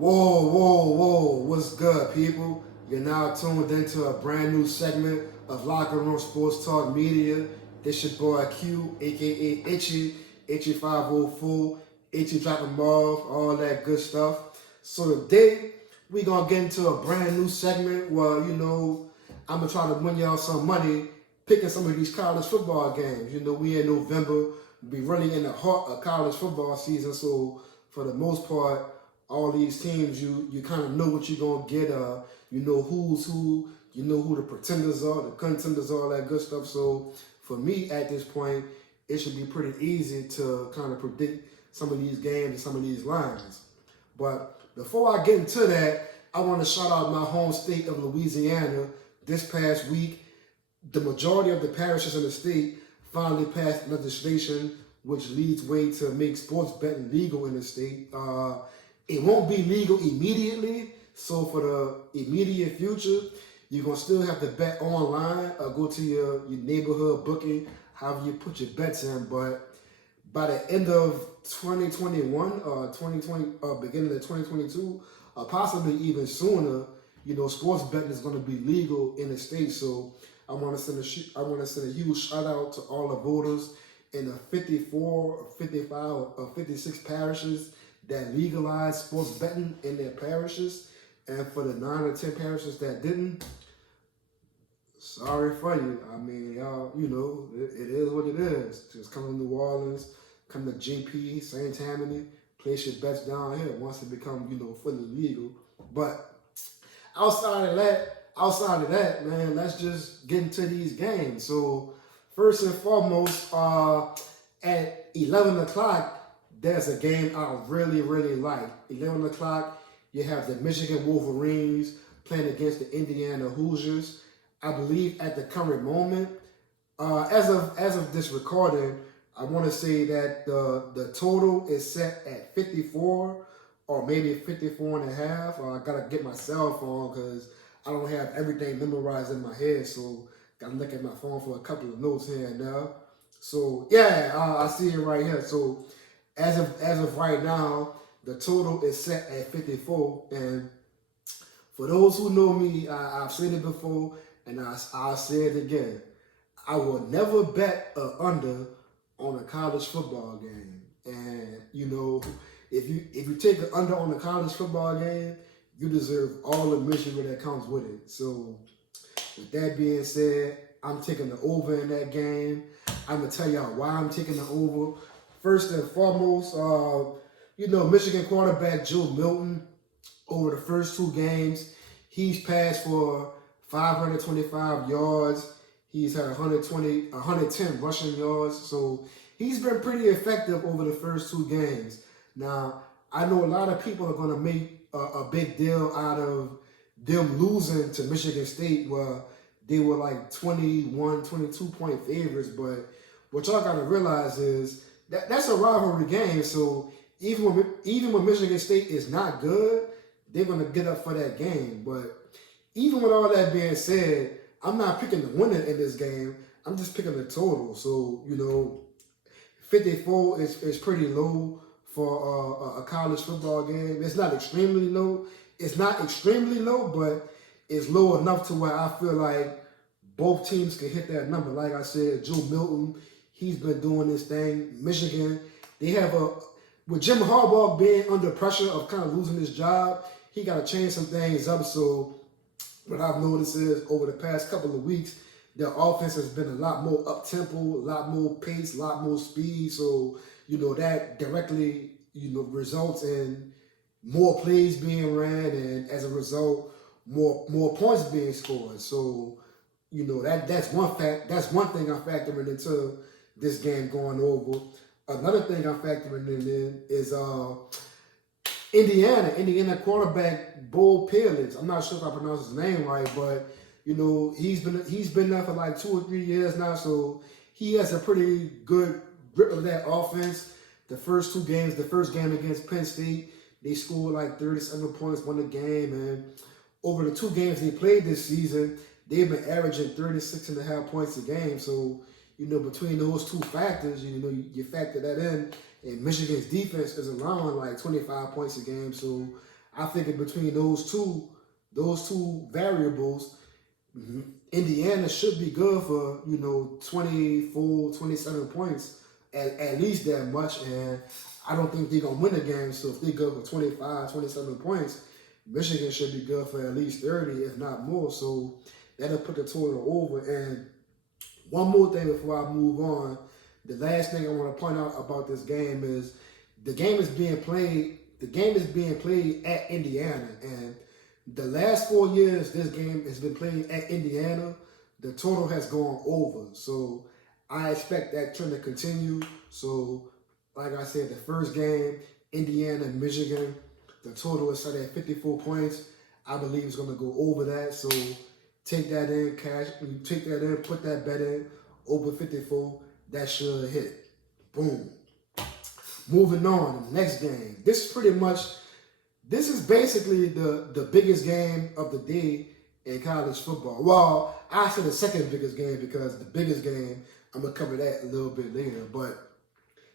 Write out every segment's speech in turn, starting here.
Whoa, what's good, people? You're now tuned into a brand new segment of Locker Room Sports Talk Media. This your boy Q, aka Itchy 504, Itchy Drop 'em off, all that good stuff. So today, we gonna get into a brand new segment where, I'm gonna try to win y'all some money picking some of these college football games. We in November, we really in the heart of college football season, so for the most part, all these teams, you kind of know what you're going to get. You know who's who. You know who the pretenders are, the contenders, all that good stuff. So for me at this point, it should be pretty easy to kind of predict some of these games and some of these lines. But before I get into that, I want to shout out my home state of Louisiana. This past week, the majority of the parishes in the state finally passed legislation which leads way to make sports betting legal in the state. It won't be legal immediately, so for the immediate future, you're going to still have to bet online or go to your neighborhood bookie, however you put your bets in. But by the end of 2021 or 2020, beginning of 2022, or possibly even sooner, sports betting is going to be legal in the state. So I want to send a huge shout out to all the voters in the 54 or 55 or 56 parishes that legalized sports betting in their parishes, and for the 9 or 10 parishes that didn't, sorry for you. I mean, y'all, it is what it is. Just come to New Orleans, come to JP, St. Tammany, place your bets down here once it become, fully legal. But outside of that, man, let's just get into these games. So first and foremost, at 11 o'clock, there's a game I really, really like. 11 o'clock, you have the Michigan Wolverines playing against the Indiana Hoosiers. I believe at the current moment, as of this recording, I want to say that the total is set at 54 or maybe 54 and a half. I got to get my cell phone because I don't have everything memorized in my head, so got to look at my phone for a couple of notes here and there. So, yeah, I see it right here. So, as of right now, the total is set at 54. And for those who know me, I've said it before, and I'll say it again. I will never bet a under on a college football game. And if you take an under on a college football game, you deserve all the misery that comes with it. So, with that being said, I'm taking the over in that game. I'm gonna tell y'all why I'm taking the over. First and foremost, Michigan quarterback Joe Milton, over the first two games, he's passed for 525 yards. He's had 110 rushing yards. So he's been pretty effective over the first two games. Now, I know a lot of people are going to make a big deal out of them losing to Michigan State, where they were like 21, 22-point favorites. But what y'all got to realize is that's a rivalry game. So even when Michigan State is not good, they're going to get up for that game. But even with all that being said, I'm not picking the winner in this game. I'm just picking the total. So, 54 is pretty low for a college football game. It's not extremely low. It's not extremely low, but it's low enough to where I feel like both teams can hit that number. Like I said, Joe Milton, he's been doing this thing. Michigan, they have with Jim Harbaugh being under pressure of kind of losing his job, he got to change some things up. So what I've noticed is over the past couple of weeks, their offense has been a lot more up-tempo, a lot more pace, a lot more speed. So, that directly, results in more plays being ran, and as a result, more points being scored. So, that's one thing I'm factoring into this game going over. Another thing I'm factoring in is Indiana quarterback Bo Pelix. I'm not sure if I pronounced his name right, but he's been there for like 2 or 3 years now, so he has a pretty good grip of that offense. The first two games, the first game against Penn State, they scored like 37 points, won the game, and over the two games they played this season, they've been averaging 36.5 points a game. So, between those two factors, you factor that in, and Michigan's defense is around like 25 points a game. So I think in between those two variables, Indiana should be good for 24, 27 points, at least that much. And I don't think they're gonna win the game. So if they go for 25, 27 points, Michigan should be good for at least 30, if not more. So that'll put the total over. And one more thing before I move on, the last thing I want to point out about this game is the game is being played. The game is being played at Indiana, and the last 4 years this game has been played at Indiana, the total has gone over. So I expect that trend to continue. So like I said, the first game, Indiana, Michigan, the total is set at 54 points. I believe it's going to go over that. So take that in, cash. When you take that in, put that bet in, over 54, that should hit. Boom. Moving on, next game. This is basically the biggest game of the day in college football. Well, I said the second biggest game because the biggest game, I'm going to cover that a little bit later. But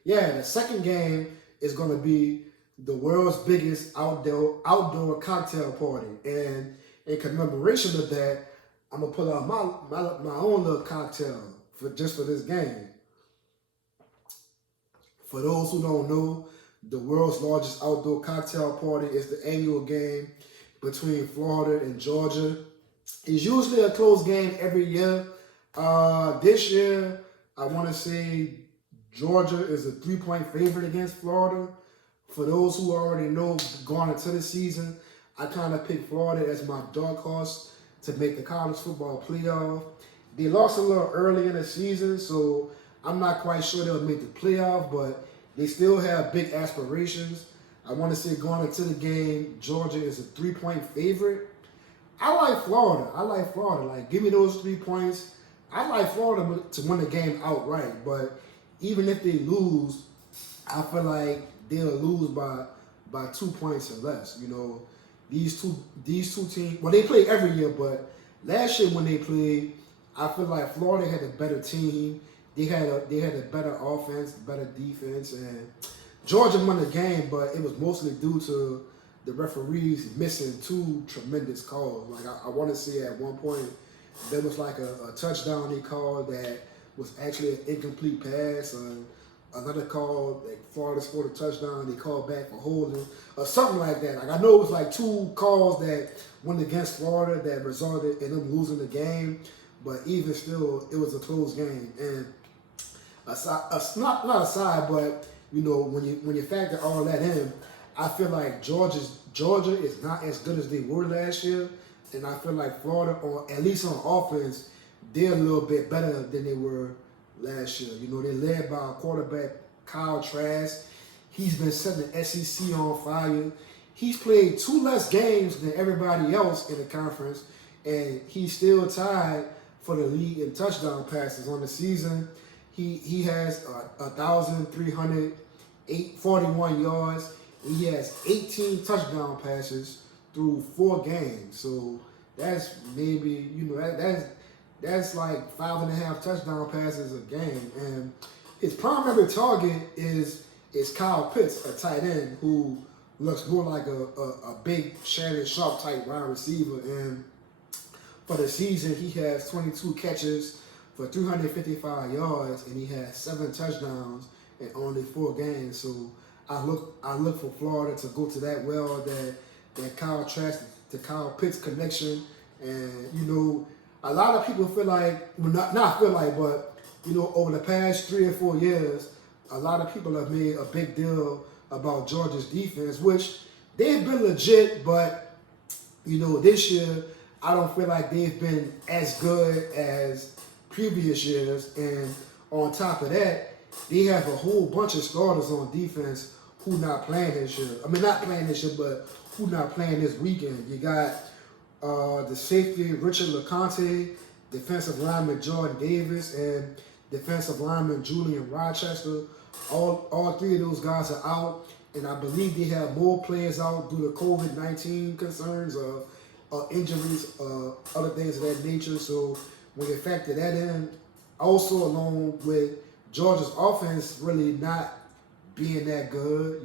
yeah, the second game is going to be the world's biggest outdoor cocktail party. And in commemoration of that, I'm going to pull out my own little cocktail for this game. For those who don't know, the world's largest outdoor cocktail party is the annual game between Florida and Georgia. It's usually a close game every year. This year, I want to say Georgia is a 3-point favorite against Florida. For those who already know, going into the season, I kind of picked Florida as my dark horse to make the college football playoff. They lost a little early in the season, so I'm not quite sure they'll make the playoff, but they still have big aspirations. I want to say going into the game, Georgia is a 3-point favorite. I like Florida. Like, give me those 3 points. I like Florida to win the game outright, but even if they lose, I feel like they'll lose by 2 points or less. These two teams, well, they play every year, but last year when they played, I feel like Florida had a better team. They had a better offense, better defense, and Georgia won the game, but it was mostly due to the referees missing 2 tremendous calls. Like I want to say at one point there was like a touchdown he called that was actually an incomplete pass, and another call like Florida scored a touchdown, they called back for holding or something like that. Like I know it was like 2 calls that went against Florida that resulted in them losing the game, but even still, it was a close game. And not aside, but when you factor all that in, I feel like Georgia is not as good as they were last year, and I feel like Florida, at least on offense, they're a little bit better than they were last year. They're led by a quarterback, Kyle Trask. He's been setting the SEC on fire. He's played 2 less games than everybody else in the conference, and he's still tied for the lead in touchdown passes on the season. He has 1,341 yards. And he has 18 touchdown passes through 4 games. So that's maybe that's like 5.5 touchdown passes a game. And his primary target is Kyle Pitts, a tight end who looks more like a big Shannon Sharp type wide receiver. And for the season, he has 22 catches for 355 yards, and he has 7 touchdowns in only 4 games. So I look for Florida to go to that well, that Kyle Trask to Kyle Pitts connection. And a lot of people feel like, well, not feel like, but over the past 3 or 4 years, a lot of people have made a big deal about Georgia's defense, which they've been legit, but this year I don't feel like they've been as good as previous years. And on top of that, they have a whole bunch of starters on defense who not playing this year. I mean, not playing this year, but who not playing this weekend. You got the safety Richard LeConte, defensive lineman Jordan Davis, and defensive lineman Julian Rochester. All 3 of those guys are out, and I believe they have more players out due to COVID-19 concerns or injuries, other things of that nature. So when you factor that in, also along with Georgia's offense really not being that good,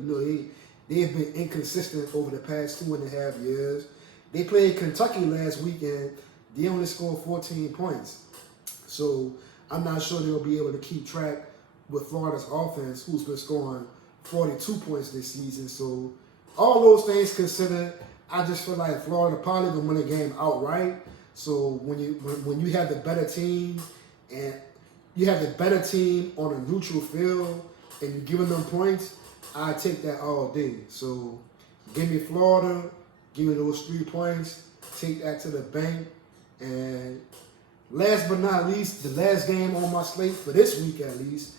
they've been inconsistent over the past 2.5 years. They played Kentucky last weekend. They only scored 14 points. So I'm not sure they'll be able to keep track with Florida's offense, who's been scoring 42 points this season. So all those things considered, I just feel like Florida probably gonna win the game outright. So when you have the better team and you have the better team on a neutral field and you're giving them points, I take that all day. So give me Florida, give me those 3 points, take that to the bank. And last but not least, the last game on my slate for this week at least,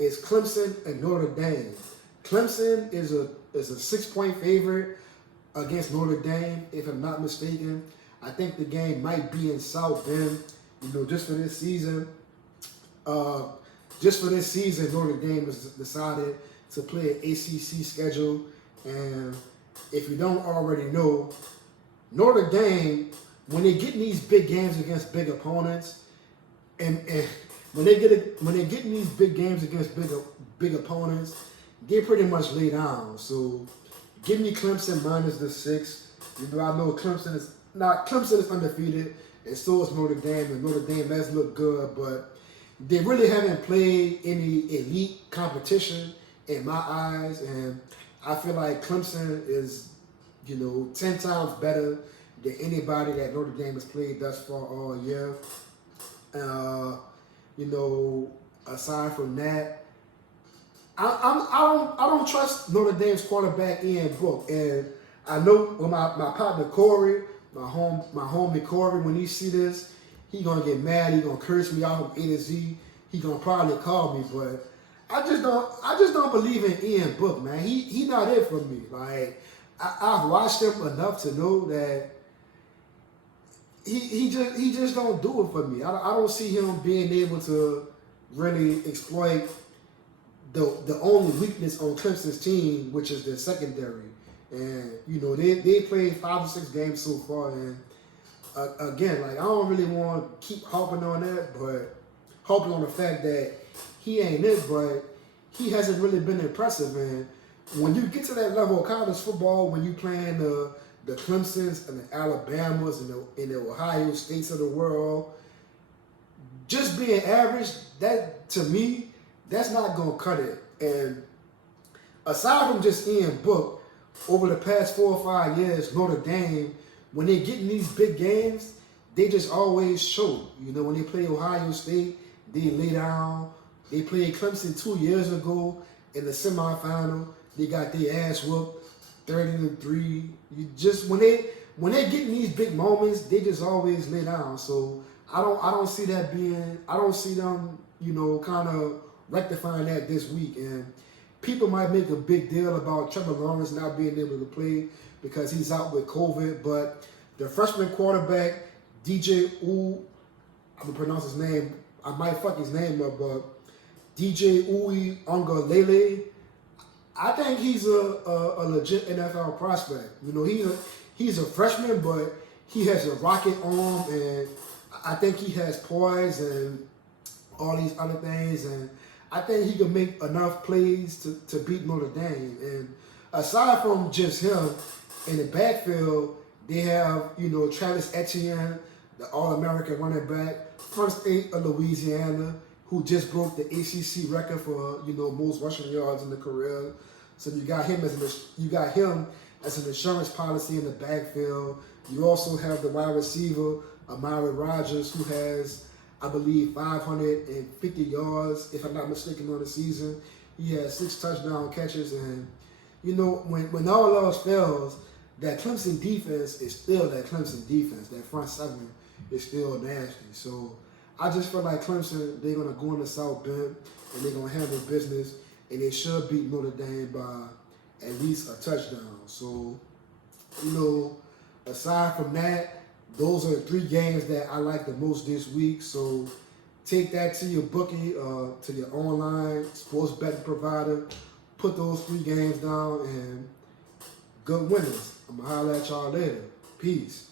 is Clemson and Notre Dame. Clemson is a 6-point favorite against Notre Dame, if I'm not mistaken. I think the game might be in South Bend, just for this season. Notre Dame has decided to play an ACC schedule. And if you don't already know, Notre Dame, when they get in these big games against big opponents, and when they get in these big games against big opponents, they pretty much lay down. So give me Clemson minus the 6. I know Clemson is undefeated, and so is Notre Dame. And Notre Dame has looked good, but they really haven't played any elite competition in my eyes. And I feel like Clemson is, 10 times better than anybody that Notre Dame has played thus far all year. Aside from that, I don't trust Notre Dame's quarterback Ian Book. And I know when my partner Corey, my homie Corey, when he see this, he gonna get mad. He gonna curse me out from A to Z. He gonna probably call me, but I just don't believe in Ian Book, man. He not it for me. Like I've watched him enough to know that he just don't do it for me. I don't see him being able to really exploit the only weakness on Clemson's team, which is their secondary. And they played 5 or 6 games so far, and again, like I don't really want to keep harping on that, but harping on the fact that he ain't it, but he hasn't really been impressive. And when you get to that level of college football, when you playing the Clemsons and the Alabamas and the Ohio States of the world, just being average, that to me, that's not gonna cut it. And aside from just Ian Book, over the past 4 or 5 years, Notre Dame, when they get in these big games, they just always show. When they play Ohio State, they lay down. They played Clemson 2 years ago in the semifinal. They got their ass whooped, 30-3. When they get in these big moments, they just always lay down. So I don't see that being. I don't see them, kind of rectifying that this week. And people might make a big deal about Trevor Lawrence not being able to play because he's out with COVID. But the freshman quarterback, DJ I'm going to pronounce his name. I might fuck his name up, but DJ Uiagalelei, I think he's a legit NFL prospect. He's a freshman, but he has a rocket arm, and I think he has poise and all these other things. And I think he can make enough plays to beat Notre Dame. And aside from just him, in the backfield, they have, Travis Etienne, the All-American running back, from state of Louisiana, who just broke the ACC record for, most rushing yards in the career. So you got him as an insurance policy in the backfield. You also have the wide receiver, Amari Rogers, who has, I believe, 550 yards, if I'm not mistaken, on the season. He has 6 touchdown catches. And, when all else fails, that Clemson defense is still that Clemson defense. That front seven is still nasty. So I just feel like Clemson, they're going to go into South Bend and they're going to handle business. And they should beat Notre Dame by at least a touchdown. So, aside from that, those are the 3 games that I like the most this week. So take that to your bookie, to your online sports betting provider. Put those 3 games down, and good winners. I'm going to holler at y'all later. Peace.